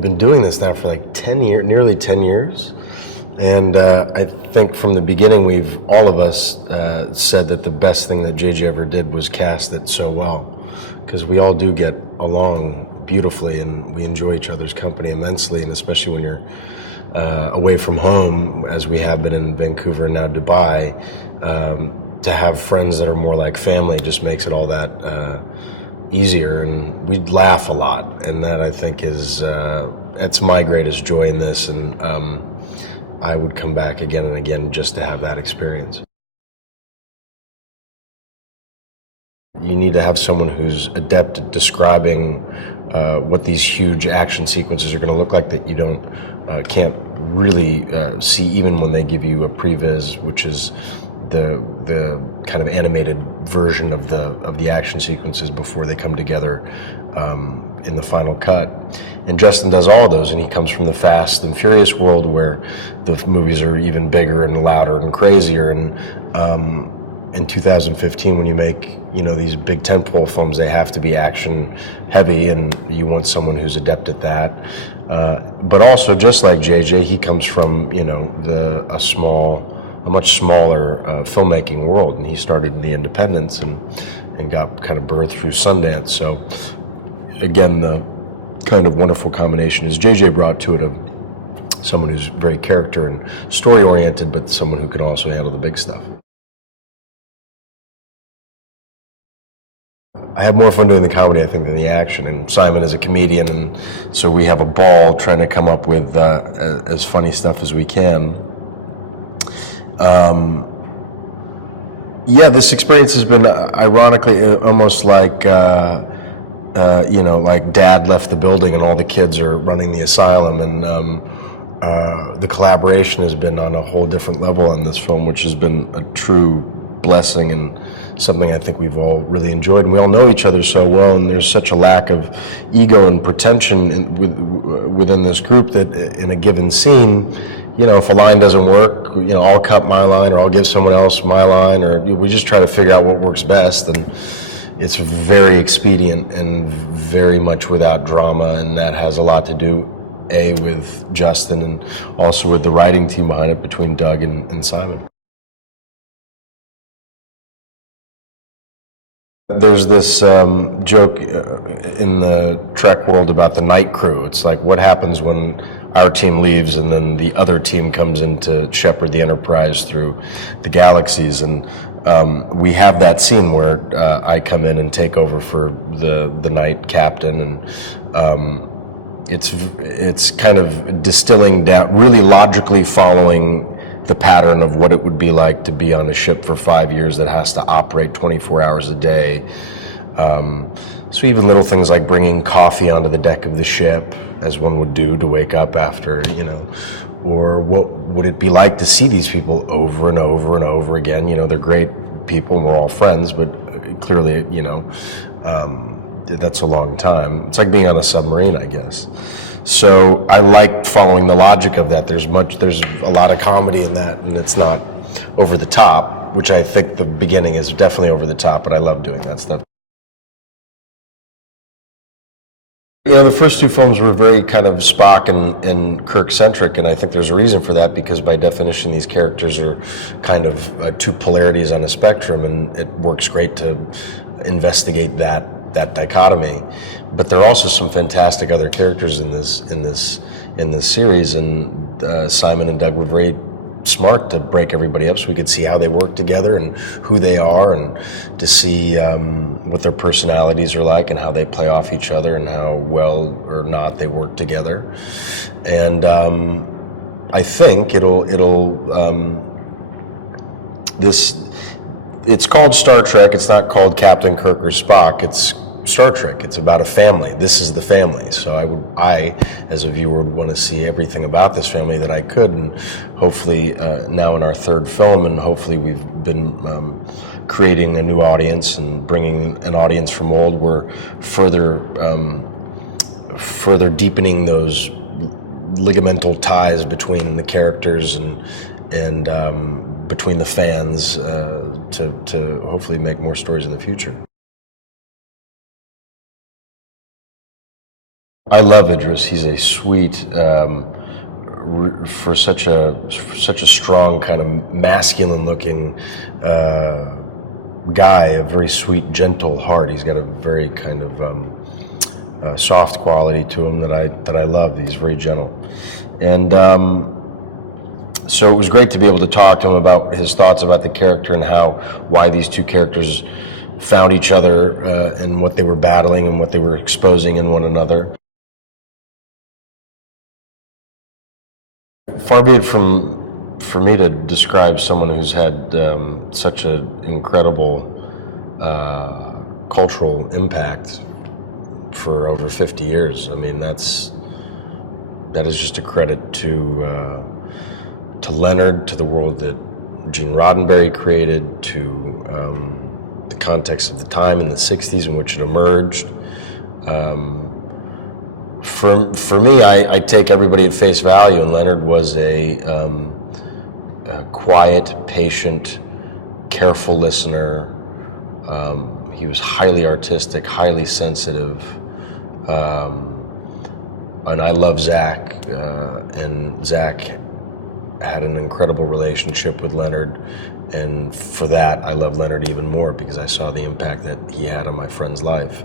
we've been doing this now for like 10 years, nearly 10 years. And I think from the beginning, all of us said that the best thing that JJ ever did was cast it so well, because we all do get along beautifully and we enjoy each other's company immensely, and especially when you're away from home, as we have been in Vancouver and now Dubai, to have friends that are more like family just makes it all that easier, and we laugh a lot, and that I think is that's my greatest joy in this, and I would come back again and again just to have that experience. You need to have someone who's adept at describing what these huge action sequences are going to look like that you can't really see even when they give you a previs, which is the kind of animated version of the action sequences before they come together in the final cut. And Justin does all of those, and he comes from the Fast and Furious world where the movies are even bigger and louder and crazier. And in 2015, when you make these big tentpole films, they have to be action heavy, and you want someone who's adept at that. But also, just like JJ, he comes from a much smaller filmmaking world, and he started in the independents and got kind of birthed through Sundance. So again, the kind of wonderful combination is JJ brought to it someone who's very character and story oriented, but someone who can also handle the big stuff. I have more fun doing the comedy, I think, than the action, and Simon is a comedian, and so we have a ball trying to come up with as funny stuff as we can. This experience has been ironically almost like like Dad left the building and all the kids are running the asylum, and the collaboration has been on a whole different level on this film, which has been a true blessing and something I think we've all really enjoyed. And we all know each other so well, and there's such a lack of ego and pretension within this group that in a given scene, if a line doesn't work, I'll cut my line or I'll give someone else my line, or we just try to figure out what works best. And it's very expedient and very much without drama, and that has a lot to do, with Justin and also with the writing team behind it between Doug and Simon. There's this joke in the Trek world about the night crew. It's like, what happens when our team leaves and then the other team comes in to shepherd the Enterprise through the galaxies? And we have that scene where I come in and take over for the night captain, and it's kind of distilling down, really logically following the pattern of what it would be like to be on a ship for 5 years that has to operate 24 hours a day. So even little things like bringing coffee onto the deck of the ship, as one would do to wake up after, or what would it be like to see these people over and over and over again? They're great people and we're all friends, but clearly, that's a long time. It's like being on a submarine, I guess. So I like following the logic of that. There's a lot of comedy in that, and it's not over the top, which I think the beginning is definitely over the top, but I love doing that stuff. The first two films were very kind of Spock and Kirk-centric, and I think there's a reason for that, because by definition these characters are kind of two polarities on a spectrum, and it works great to investigate that dichotomy. But there are also some fantastic other characters in this series, and Simon and Doug were very smart to break everybody up so we could see how they work together and who they are, and to see what their personalities are like and how they play off each other and how well or not they work together. And I think it's called Star Trek. It's not called Captain Kirk or Spock. It's Star Trek. It's about a family. This is the family. So I, as a viewer, would want to see everything about this family that I could, and hopefully now in our third film, and hopefully we've been creating a new audience and bringing an audience from old. We're further deepening those ligamental ties between the characters and between the fans to hopefully make more stories in the future. I love Idris. He's a sweet, for such a strong kind of masculine-looking guy. A very sweet, gentle heart. He's got a very kind of soft quality to him that I love. He's very gentle, and so it was great to be able to talk to him about his thoughts about the character and why these two characters found each other and what they were battling and what they were exposing in one another. Far be it for me to describe someone who's had such an incredible cultural impact for over 50 years. I mean, that is just a credit to Leonard, to the world that Gene Roddenberry created, to the context of the time in the 60s in which it emerged. For me, I take everybody at face value, and Leonard was a quiet, patient, careful listener. He was highly artistic, highly sensitive, and I love Zach, and Zach had an incredible relationship with Leonard, and for that I love Leonard even more because I saw the impact that he had on my friend's life.